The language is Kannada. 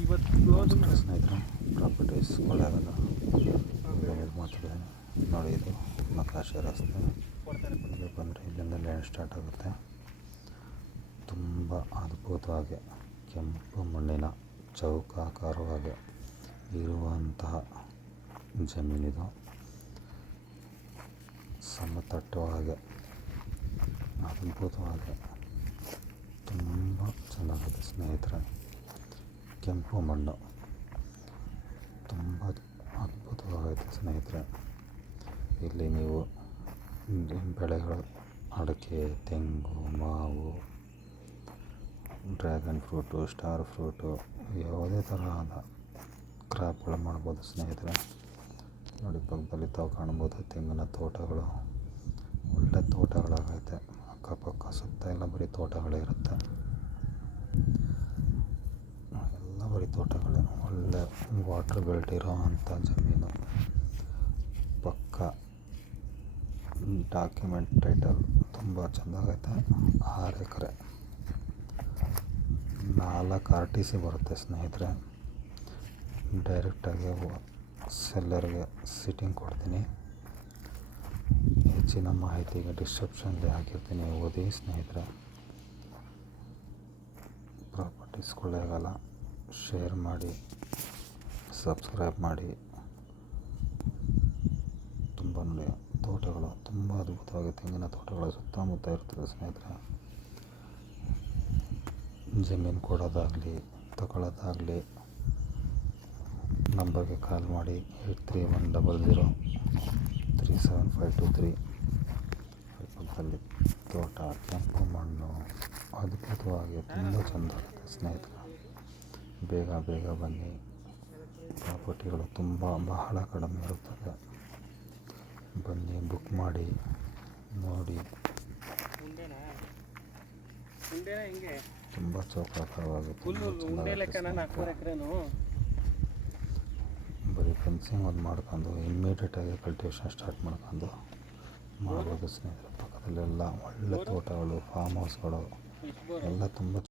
ಇವತ್ತು ಕ್ಲೋಸ್ ನಮಸ್ಕಾರ ಸ್ನೇಹಿತರೆ, ಪ್ರಾಪರ್ಟೀಸ್ ಕೊಳ್ಳೇಗಾಲ ಇದು ಮಾತಾಡ್ತೀನಿ. ನೋಡಿ, ಇದು ನಕಾಶೆ ರಸ್ತೆ. ಇಲ್ಲಿ ಬಂದರೆ ಇಲ್ಲಿಂದ ಲ್ಯಾಂಡ್ ಸ್ಟಾರ್ಟ್ ಆಗುತ್ತೆ. ತುಂಬ ಅದ್ಭುತವಾಗಿ ಕೆಂಪು ಮಣ್ಣಿನ ಚೌಕಾಕಾರವಾಗಿ ಇರುವಂತಹ ಜಮೀನಿದು. ಸಮತಟ್ಟವಾಗಿ ಅದ್ಭುತವಾಗಿ ತುಂಬ ಚೆನ್ನಾಗಿದೆ ಸ್ನೇಹಿತರೆ. ಕೆಂಪು ಮಣ್ಣು ತುಂಬ ಅದ್ಭುತವಾಗೈತೆ ಸ್ನೇಹಿತರೆ. ಇಲ್ಲಿ ನೀವು ಬೆಳೆಗಳು ಅಡಿಕೆ, ತೆಂಗು, ಮಾವು, ಡ್ರ್ಯಾಗನ್ ಫ್ರೂಟು, ಸ್ಟಾರ್ ಫ್ರೂಟು, ಯಾವುದೇ ತರಹದ ಕ್ರಾಪ್ಗಳು ಮಾಡ್ಬೋದು ಸ್ನೇಹಿತರೆ. ನೋಡಿ, ಪಕ್ಕದಲ್ಲಿ ತಾವು ಕಾಣ್ಬೋದು ತೆಂಗಿನ ತೋಟಗಳು, ಒಳ್ಳೆ ತೋಟಗಳಾಗೈತೆ. ಅಕ್ಕಪಕ್ಕ ಸುತ್ತ ಎಲ್ಲ ಬರೀ ತೋಟಗಳೇ ಇರುತ್ತೆ. ಎಲ್ಲ ಬರೀ ತೋಟಗಳೇ. ಒಳ್ಳೆ ವಾಟ್ರ್ ಬೆಲ್ಟ್ ಇರೋ ಅಂಥ ಜಮೀನು. ಪಕ್ಕ ಡಾಕ್ಯುಮೆಂಟ್ ಟೈಟಲ್ ತುಂಬ ಚೆಂದಾಗೈತೆ. 6 ಎಕರೆ 4 RTC ಬರುತ್ತೆ ಸ್ನೇಹಿತರೆ. ಡೈರೆಕ್ಟಾಗಿ ಸೆಲ್ಲರ್ಗೆ ಸಿಟ್ಟಿಂಗ್ ಕೊಡ್ತೀನಿ. ಹೆಚ್ಚಿನ ಮಾಹಿತಿಗೆ ಡಿಸ್ಕ್ರಿಪ್ಷನ್ಗೆ ಹಾಕಿರ್ತೀನಿ, ಓದಿ ಸ್ನೇಹಿತರೆ. ಪ್ರಾಪರ್ಟೀಸ್ ಕೊಳ್ಳೇಗಾಲ ಶೇರ್ ಮಾಡಿ, ಸಬ್ಸ್ಕ್ರೈಬ್ ಮಾಡಿ. ತುಂಬ ನೋಡಿ, ತೋಟಗಳು ತುಂಬ ಅದ್ಭುತವಾಗಿ ತೆಂಗಿನ ತೋಟಗಳ ಸುತ್ತಮುತ್ತ ಇರ್ತದೆ ಸ್ನೇಹಿತರೆ. ಜಮೀನು ಕೊಡೋದಾಗಲಿ ತಗೊಳ್ಳೋದಾಗಲಿ ನಂಬರ್ಗೆ ಕಾಲ್ ಮಾಡಿ. 8310037523. ಪಕ್ಕದಲ್ಲಿ ತೋಟ, ಕೆಂಪು ಮಣ್ಣು, ಅದ್ಭುತವಾಗಿ ತುಂಬ ಚೆಂದ ಆಗುತ್ತೆ ಸ್ನೇಹಿತರೆ. ಬೇಗ ಬನ್ನಿ. ಪ್ರಾಪರ್ಟಿಗಳು ಬಹಳ ಕಡಿಮೆ ಇರುತ್ತದೆ. ಬನ್ನಿ, ಬುಕ್ ಮಾಡಿ, ನೋಡಿ. ತುಂಬ ಚೌಕಾಕಾರವಾಗಿ ಬರೀ ಫೆನ್ಸಿಂಗ್ ಒಂದು ಮಾಡ್ಕೊಂಡು ಇಮ್ಮಿಡಿಯೇಟಾಗಿ ಕಲ್ಟಿವೇಷನ್ ಸ್ಟಾರ್ಟ್ ಮಾಡ್ಬೋದು ಸ್ನೇಹಿತರೆ. ಪಕ್ಕದಲ್ಲೆಲ್ಲ ಒಳ್ಳೆ ತೋಟಗಳು, ಫಾರ್ಮ್ ಹೌಸ್ಗಳು ಎಲ್ಲ ತುಂಬ